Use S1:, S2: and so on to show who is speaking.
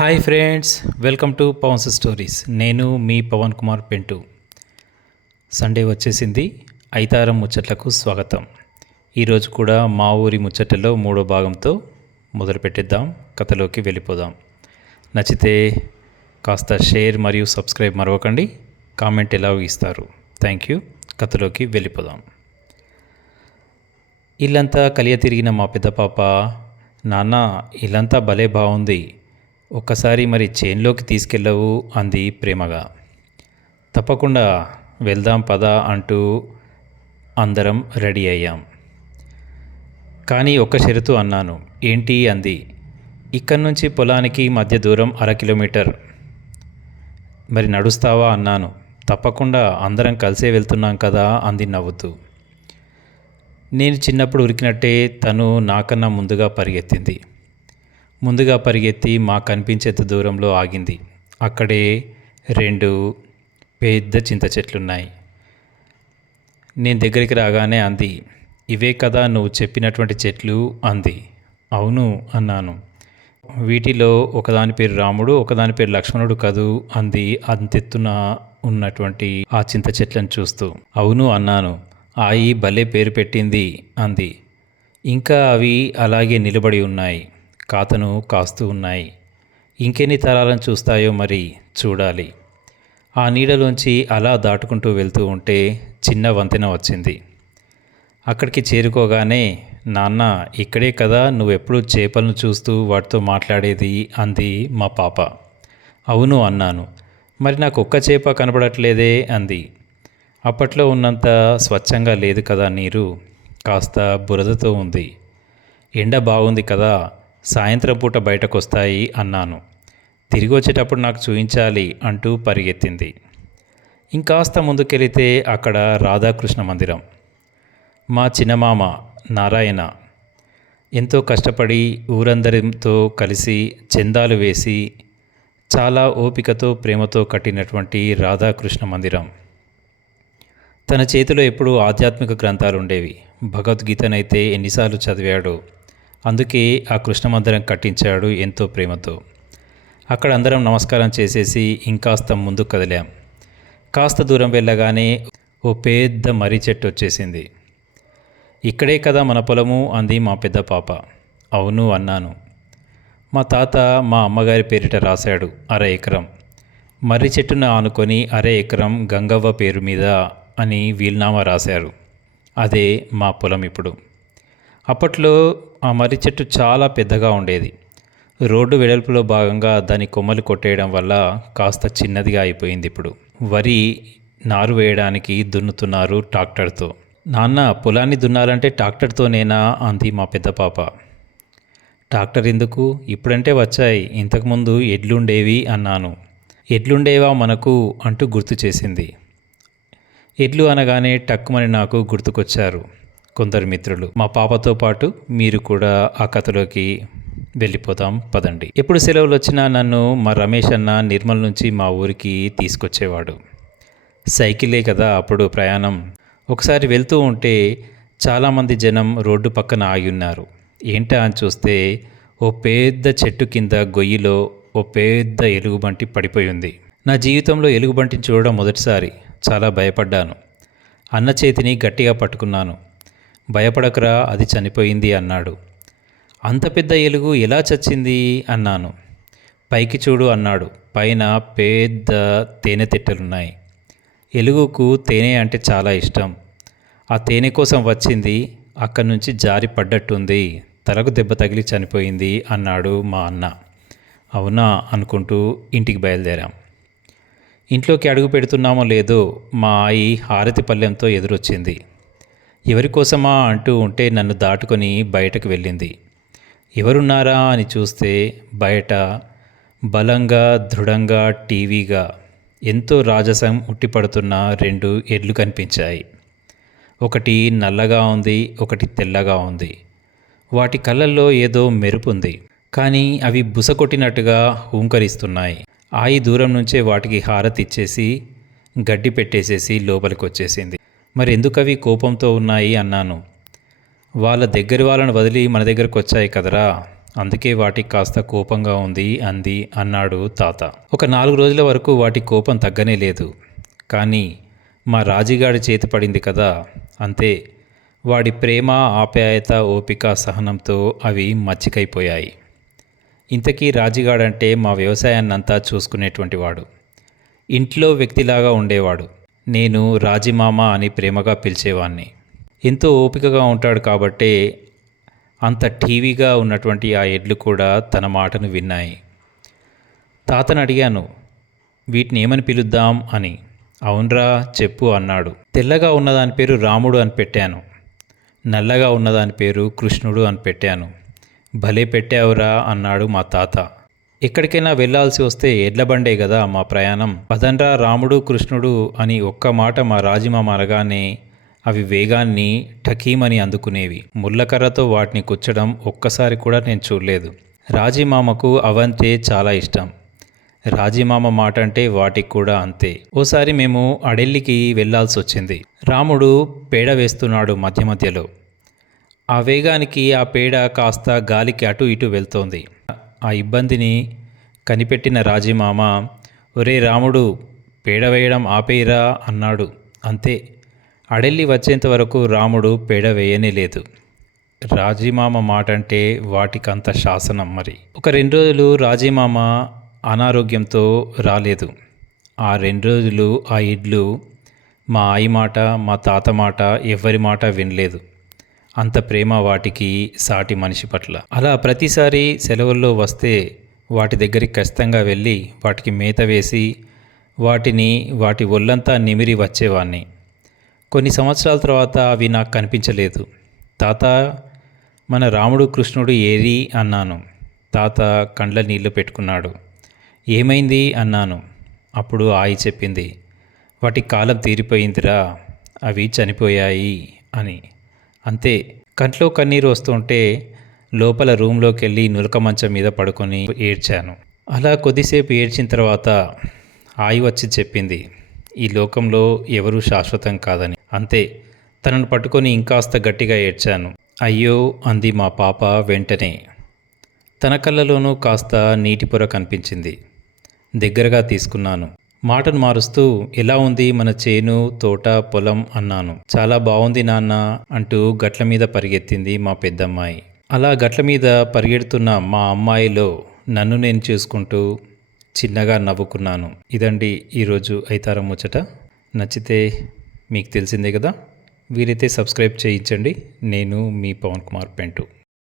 S1: Hi friends welcome to Pavan's stories. నేను మీ Pavan Kumar Pentu. Sunday వచ్చేసింది ఐతారం ముచ్చట్లకు స్వాగతం. ఈరోజు కూడా మా ఊరి ముచ్చట్లలో మూడో భాగంతో మొదలుపెట్టిద్దాం కథలోకి వెళ్ళిపోదాం. నచ్చితే కాస్త షేర్ మరియు సబ్స్క్రైబ్ మరవకండి కామెంట్ ఎలా ఇస్తారు థ్యాంక్ యూ కథలోకి వెళ్ళిపోదాం. ఇల్లంతా కలియ తిరిగిన మా పెద్ద పాప నాన్న ఇల్లంతా భలే బాగుంది ఒక్కసారి మరి చేన్లోకి తీసుకెళ్ళవు అంది ప్రేమగా. తప్పకుండా వెళ్దాం పదా అంటూ అందరం రెడీ అయ్యాం. కానీ ఒక్క షరతు అన్నాను. ఏంటి అంది. ఇక్కడి నుంచి పొలానికి మధ్య దూరం అర కిలోమీటర్. మరి నడుస్తావా అన్నాను. తప్పకుండా అందరం కలిసే వెళ్తున్నాం కదా అంది నవ్వుతూ. నేను చిన్నప్పుడు ఉరికినట్టే తను నాకన్నా ముందుగా పరిగెత్తింది. ముందుగా పరిగెత్తి మా కనిపించేంత దూరంలో ఆగింది. అక్కడే రెండు పెద్ద చింత చెట్లున్నాయి. నేను దగ్గరికి రాగానే అంది ఇవే కదా నువ్వు చెప్పినటువంటి చెట్లు? అంది. అవును అన్నాను. వీటిలో ఒకదాని పేరు రాముడు ఒకదాని పేరు లక్ష్మణుడు కదూ? అంది అంతెత్తున ఉన్నటువంటి ఆ చింత చెట్లను చూస్తూ. అవును అన్నాను. ఆయి భలే పేరు పెట్టింది అంది. ఇంకా అవి అలాగే నిలబడి ఉన్నాయి. కాతను కాస్తూ ఉన్నాయి. ఇంకెన్ని తరాలను చూస్తాయో మరి చూడాలి. ఆ నీడలోంచి అలా దాటుకుంటూ వెళ్తూ ఉంటే చిన్న వంతెన వచ్చింది. అక్కడికి చేరుకోగానే నాన్న ఇక్కడే కదా నువ్వెప్పుడు చేపలను చూస్తూ వాటితో మాట్లాడేది? అంది మా పాప. అవును అన్నాను. మరి నాకు ఒక్క చేప కనబడట్లేదే అంది. అప్పట్లో ఉన్నంత స్వచ్ఛంగా లేదు కదా నీరు. కాస్త బురదతో ఉంది. ఎండ బాగుంది కదా. సాయంత్రం పూట బయటకొస్తాయి అన్నాను. తిరిగి వచ్చేటప్పుడు నాకు చూపించాలి అంటూ పరిగెత్తింది. ఇంకాస్త ముందుకెళితే అక్కడ రాధాకృష్ణ మందిరం. మా చిన్నమామ నారాయణ. ఎంతో కష్టపడి ఊరందరితో కలిసి చందాలు వేసి చాలా ఓపికతో ప్రేమతో కట్టినటువంటి రాధాకృష్ణ మందిరం. తన చేతిలో ఎప్పుడూ ఆధ్యాత్మిక గ్రంథాలు ఉండేవి భగవద్గీతనైతే ఎన్నిసార్లు చదివాడు. అందుకే ఆ కృష్ణ మందిరం కట్టించాడు ఎంతో ప్రేమతో. అక్కడ అందరం నమస్కారం చేసేసి ఇంకాస్త ముందు కదిలాం. కాస్త దూరం వెళ్ళగానే ఓ పెద్ద మర్రి చెట్టు వచ్చేసింది. ఇక్కడే కదా మన పొలము అంది మా పెద్ద పాప. అవును అన్నాను. మా తాత మా అమ్మగారి పేరిట రాశాడు అర ఎకరం. మర్రి చెట్టును ఆనుకొని అర ఎకరం గంగవ్వ పేరు మీద అని వీల్నామా రాశారు. అదే మా పొలం ఇప్పుడు. అప్పట్లో ఆ మర్రి చెట్టు చాలా పెద్దగా ఉండేది. రోడ్డు వెడల్పులో భాగంగా దాని కొమ్మలు కొట్టేయడం వల్ల కాస్త చిన్నదిగా అయిపోయింది ఇప్పుడు. వరి నారు వేయడానికి దున్నుతున్నారు ట్రాక్టర్తో. నాన్న పొలాన్ని దున్నాలంటే ట్రాక్టర్తోనేనా? అంది మా పెద్ద పాప. ట్రాక్టర్ ఎందుకు? ఇప్పుడంటే వచ్చాయి. ఇంతకుముందు ఎడ్లుండేవి అన్నాను. ఎడ్లుండేవా మనకు? అంటూ గుర్తు చేసింది. ఎడ్లు అనగానే టక్కుమని నాకు గుర్తుకొచ్చారు. కొందరు మిత్రులు మా పాపతో పాటు మీరు కూడా ఆ కథలోకి వెళ్ళిపోతాం పదండి. ఎప్పుడు సెలవులు వచ్చినా నన్ను మా రమేష్ అన్న నిర్మల్ నుంచి మా ఊరికి తీసుకొచ్చేవాడు. సైకిలే కదా అప్పుడు ప్రయాణం. ఒకసారి వెళ్తూ ఉంటే చాలామంది జనం రోడ్డు పక్కన ఆగి ఉన్నారు ఏంటా అని చూస్తే ఓ పెద్ద చెట్టు కింద గొయ్యిలో ఓ పెద్ద ఎలుగుబంటి పడిపోయి ఉంది నా జీవితంలో ఎలుగుబంటిని చూడడం మొదటిసారి. చాలా భయపడ్డాను. అన్న చేతిని గట్టిగా పట్టుకున్నాను. భయపడకరా అది చనిపోయింది అన్నాడు. అంత పెద్ద ఎలుగు ఎలా చచ్చింది? అన్నాను. పైకి చూడు అన్నాడు. పైన పెద్ద తేనె తిట్టలున్నాయి. ఎలుగుకు తేనె అంటే చాలా ఇష్టం. ఆ తేనె కోసం వచ్చింది. అక్కడి నుంచి జారి పడ్డట్టుంది. తలకు దెబ్బ తగిలి చనిపోయింది అన్నాడు మా అన్న. అవునా? అనుకుంటూ ఇంటికి బయలుదేరాం. ఇంట్లోకి అడుగు పెడుతున్నామో లేదో మా ఆయి హారతి పల్లెంతో ఎదురొచ్చింది. ఎవరి కోసమా అంటూ ఉంటే నన్ను దాటుకొని బయటకు వెళ్ళింది. ఎవరున్నారా అని చూస్తే బయట బలంగా దృఢంగా టీవీగా ఎంతో రాజసం ఉట్టిపడుతున్న రెండు ఎడ్లు కనిపించాయి. ఒకటి నల్లగా ఉంది ఒకటి తెల్లగా ఉంది. వాటి కళ్ళల్లో ఏదో మెరుపుంది కానీ అవి బుస కొట్టినట్టుగా హూంకరిస్తున్నాయి. ఆయి దూరం నుంచే వాటికి హారతి ఇచ్చేసి గడ్డి పెట్టేసేసి లోపలికి వచ్చేసింది మరి ఎందుకు అవి కోపంతో ఉన్నాయి అన్నాను. వాళ్ళ దగ్గర వాళ్ళని వదిలి మన దగ్గరకు వచ్చాయి కదరా. అందుకే వాటికి కాస్త కోపంగా ఉంది అంది అన్నాడు తాత. ఒక నాలుగు రోజుల వరకు వాటి కోపం తగ్గనే లేదు. కానీ మా రాజీగాడి చేతి పడింది కదా. అంతే వాడి ప్రేమ ఆప్యాయత ఓపిక సహనంతో అవి మచ్చికైపోయాయి. ఇంతకీ రాజీగాడంటే మా వ్యవసాయాన్నంతా చూసుకునేటువంటి వాడు. ఇంట్లో వ్యక్తిలాగా ఉండేవాడు. నేను రాజీమామ అని ప్రేమగా పిలిచేవాణ్ణి. ఎంతో ఓపికగా ఉంటాడు కాబట్టే అంత టీవీగా ఉన్నటువంటి ఆ ఎడ్లు కూడా తన మాటను విన్నాయి. తాతను అడిగాను వీటిని ఏమని పిలుద్దాం అని? అవునరా చెప్పు అన్నాడు. తెల్లగా ఉన్నదాని పేరు రాముడు అని పెట్టాను. నల్లగా ఉన్నదాని పేరు కృష్ణుడు అని పెట్టాను. భలే పెట్టావురా అన్నాడు మా తాత. ఎక్కడికైనా వెళ్ళాల్సి వస్తే ఎడ్ల బండే కదా మా ప్రయాణం. పదండ్రా రాముడు కృష్ణుడు అని ఒక్క మాట మా రాజీమామ అనగానే అవి వేగాన్ని ఠకీమని అందుకునేవి. ముళ్ళకర్రతో వాటిని కుచ్చడం ఒక్కసారి కూడా నేను చూడలేదు. రాజీమామకు అవంతే చాలా ఇష్టం. రాజీమామ మాట అంటే వాటికి కూడా అంతే. ఓసారి మేము అడెల్లికి వెళ్ళాల్సి వచ్చింది. రాముడు పేడ వేస్తున్నాడు మధ్య మధ్యలో. ఆ వేగానికి ఆ పేడ కాస్త గాలికి అటు ఇటు వెళ్తోంది. ఆ ఇబ్బందిని కనిపెట్టిన రాజీమామ ఒరే రాముడు పేడ వేయడం ఆపేయరా అన్నాడు. అంతే అడెల్లి వచ్చేంత వరకు రాముడు పేడ వేయనే లేదు. రాజీమామ మాట అంటే వాటికంత శాసనం మరి. ఒక రెండు రోజులు రాజీమామ అనారోగ్యంతో రాలేదు. ఆ రెండు రోజులు ఆ ఇడ్లు మా ఆయి మాట మా తాత మాట ఎవ్వరి మాట వినలేదు. అంత ప్రేమ వాటికి సాటి మనిషి పట్ల. అలా ప్రతిసారి సెలవుల్లో వస్తే వాటి దగ్గరికి ఖచ్చితంగా వెళ్ళి వాటికి మేత వేసి వాటిని వాటి ఒళ్ళంతా నిమిరి వచ్చేవాడిని కొన్ని సంవత్సరాల తర్వాత అవి నాకు కనిపించలేదు. తాత మన రాముడు కృష్ణుడు ఏరి అన్నాను. తాత కండ్ల నీళ్ళు పెట్టుకున్నాడు. ఏమైంది అన్నాను. అప్పుడు ఆయి చెప్పింది. వాటి కాలం తీరిపోయిందిరా. అవి చనిపోయాయి అని. అంతే. కంట్లో కన్నీరు వస్తుంటే లోపల రూమ్లోకి వెళ్ళి నులక మంచం మీద పడుకొని ఏడ్చాను. అలా కొద్దిసేపు ఏడ్చిన తర్వాత ఆయి వచ్చి చెప్పింది ఈ లోకంలో ఎవరూ శాశ్వతం కాదని. అంతే. తనను పట్టుకొని ఇంకాస్త గట్టిగా ఏడ్చాను. అయ్యో అంది మా పాప వెంటనే. తన కళ్ళలోనూ కాస్త నీటి పొర కనిపించింది. దగ్గరగా తీసుకున్నాను. మాటను మారుస్తూ ఎలా ఉంది మన చేను తోట పొలం? అన్నాను. చాలా బాగుంది నాన్న అంటూ గట్ల మీద పరిగెత్తింది మా పెద్దమ్మాయి. అలా గట్ల మీద పరిగెడుతున్న మా అమ్మాయిలో నన్ను నేను చూసుకుంటూ చిన్నగా నవ్వుకున్నాను. ఇదండి ఈరోజు అయితారం ముచ్చట. నచ్చితే మీకు తెలిసిందే కదా. వీలైతే సబ్స్క్రైబ్ చేయించండి. నేను మీ పవన్ కుమార్ పెంటు.